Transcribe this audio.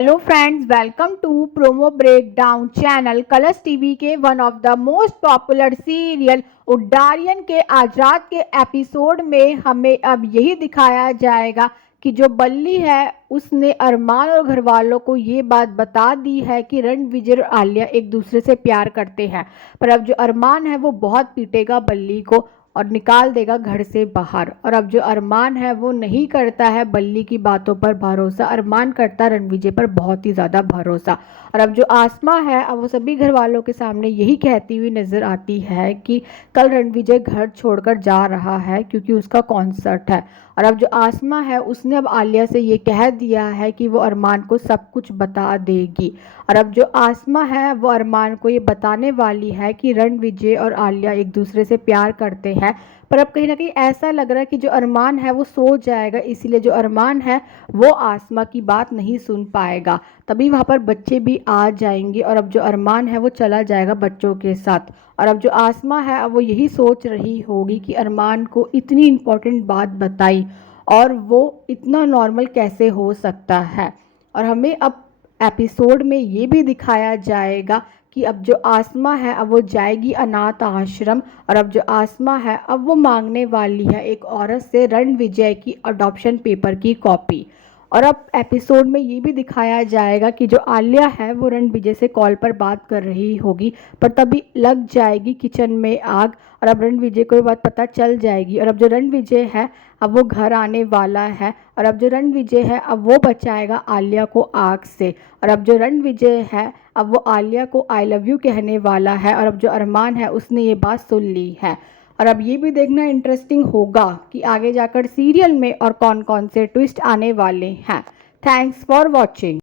Hello friends, welcome to promo breakdown channel. Colors TV के one of the most popular serial Udaariyaan के आज़ाद के episode में हमें अब यही दिखाया जाएगा कि जो बल्ली है उसने अरमान और घर वालों को ये बात बता दी है कि रणविजय और आलिया एक दूसरे से प्यार करते हैं। पर अब जो अरमान है वो बहुत पीटेगा बल्ली को और निकाल देगा घर से बाहर। और अब जो अरमान है वो नहीं करता है बल्ली की बातों पर भरोसा, अरमान करता रणविजय पर बहुत ही ज़्यादा भरोसा। और अब जो आसमा है अब वो सभी घर वालों के सामने यही कहती हुई नज़र आती है कि कल रणविजय घर छोड़कर जा रहा है क्योंकि उसका कॉन्सर्ट है। और अब जो आसमा है उसने अब आलिया से ये कह दिया है कि वो अरमान को सब कुछ बता देगी। और अब जो आसमा है वो अरमान को ये बताने वाली है कि रणविजय और आलिया एक दूसरे से प्यार करते हैं। पर अब कहीं ना कहीं ऐसा लग रहा है कि जो अरमान है वो सो जाएगा, इसीलिए जो अरमान है वो आसमा की बात नहीं सुन पाएगा। तभी वहाँ पर बच्चे भी आ जाएंगे और अब जो अरमान है वो चला जाएगा बच्चों के साथ। और अब जो आसमा है अब वो यही सोच रही होगी कि अरमान को इतनी इम्पोर्टेंट बात बताई और वो इतना नॉर्मल कैसे हो सकता है। और हमें अब एपिसोड में ये भी दिखाया जाएगा कि अब जो आसमा है अब वो जाएगी अनाथ आश्रम। और अब जो आसमा है अब वो मांगने वाली है एक औरत से रणविजय की अडॉप्शन पेपर की कॉपी। और अब एपिसोड में ये भी दिखाया जाएगा कि जो आलिया है वो रणविजय से कॉल पर बात कर रही होगी, पर तभी लग जाएगी किचन में आग और अब रणविजय को ये बात पता चल जाएगी। और अब जो रणविजय है अब वो घर आने वाला है और अब जो रणविजय है अब वो बचाएगा आलिया को आग से। और अब जो रणविजय है अब वो आलिया को आई लव यू कहने वाला है और अब जो अरमान है उसने ये बात सुन ली है। और अब ये भी देखना इंटरेस्टिंग होगा कि आगे जाकर सीरियल में और कौन कौन से ट्विस्ट आने वाले हैं। Thanks for watching.